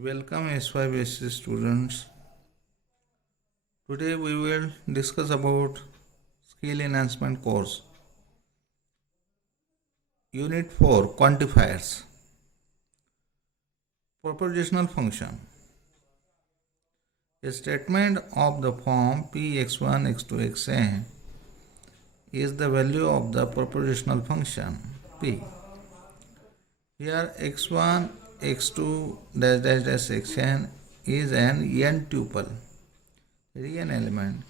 Welcome S5SC students. Today we will discuss about skill enhancement course. Unit 4 Quantifiers. Propositional function. A statement of the form P(x1, x2, xn) is the value of the propositional function P. Here x1, x2, xn is an n tuple, n element,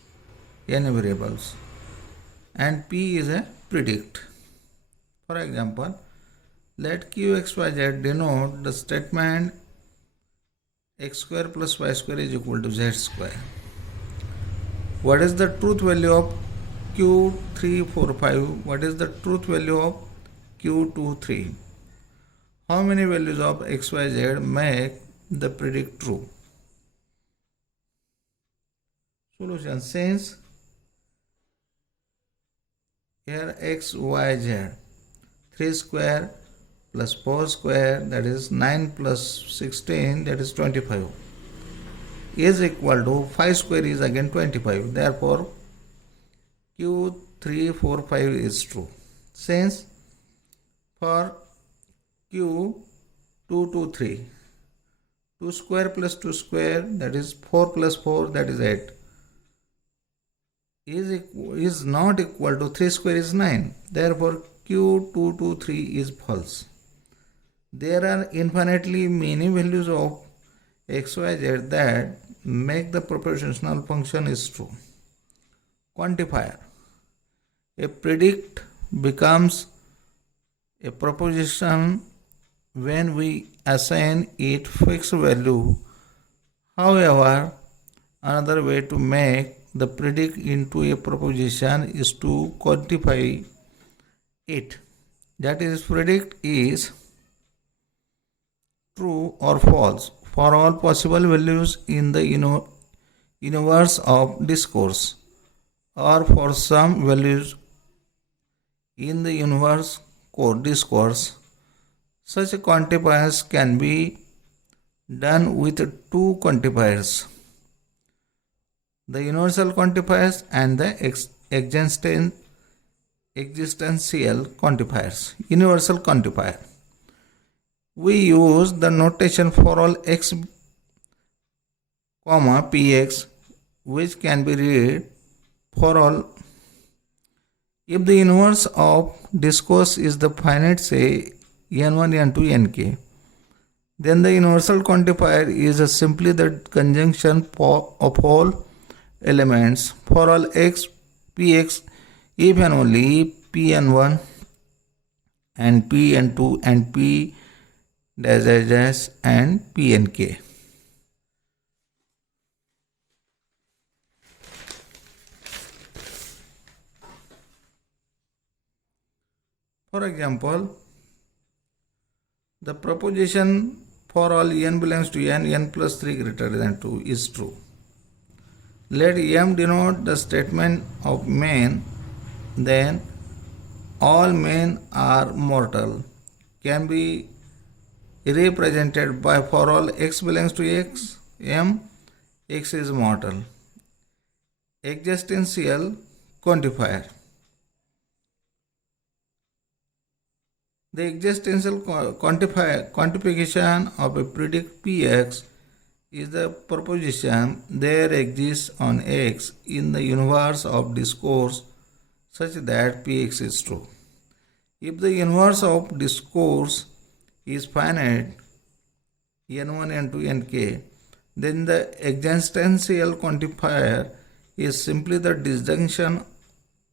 n variables, and P is a predict. For example, let Qxyz denote the statement x square plus y square is equal to z square. What is the truth value of Q345? What is the truth value of Q23? How many values of xyz make the predict true? Solution. Since here x, y, z, 3 square plus 4 square, that is 9 plus 16, that is 25, is equal to 5 square is again 25. Therefore, Q345 is true. Since for Q223, 2 square plus 2 square, that is 4 plus 4, that is 8, is not equal to 3 square is 9. Therefore, Q223 is false. There are infinitely many values of xyz that make the propositional function is true. Quantifier. A predict becomes a proposition when we assign it fixed value. However, another way to make the predict into a proposition is to quantify it. That is, predict is true or false for all possible values in the universe of discourse, or for some values in the universe of discourse. Such quantifiers can be done with two quantifiers, the universal quantifiers and the existential quantifiers. Universal quantifier. We use the notation for all x, px, which can be read for all. If the universe of discourse is the finite, say n1, n2, nk, then the universal quantifier is simply the conjunction of all elements for all x, px, if and only pn1 and pn2 and p dash and pnk. For example, the proposition for all n belongs to n plus 3 greater than 2 is true. Let m denote the statement of men, then all men are mortal can be represented by for all x belongs to x, m, x is mortal. Existential quantifier. The existential quantification of a predict px is the proposition there exists on x in the universe of discourse such that px is true. If the universe of discourse is finite, n1, n2, nk, then the existential quantifier is simply the disjunction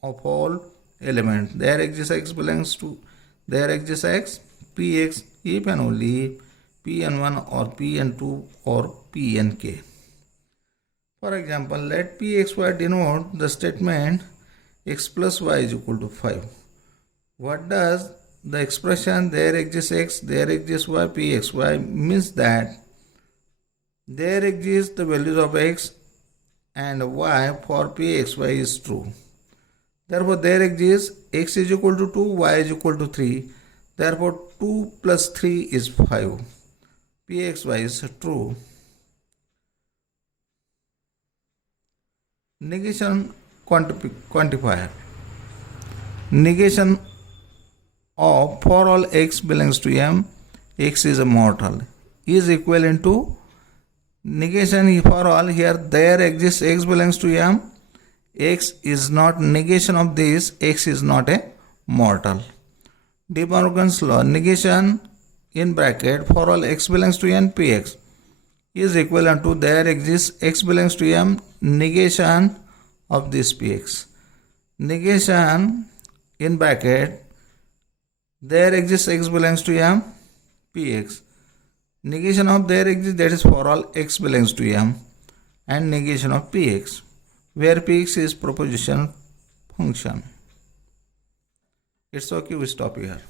of all elements. There exists x belongs to there exists x, px, if and only pn1 or pn2 or pnk. For example, let pxy denote the statement x plus y is equal to 5. What does the expression there exists x, there exists y, pxy means that there exists the values of x and y for pxy is true. Therefore, there exists x is equal to 2, y is equal to 3. Therefore, 2 plus 3 is 5. pxy is true. Negation quantifier. Negation of for all x belongs to m, x is a mortal, is equivalent to negation for all. Here there exists x belongs to m, x is not negation of this, x is not a mortal. De Morgan's law, negation in bracket for all x belongs to n px is equivalent to there exists x belongs to m, negation of this px. Negation in bracket there exists x belongs to m px. Negation of there exists, that is for all x belongs to m, and negation of px, where px is propositional function. It's okay, we stop here.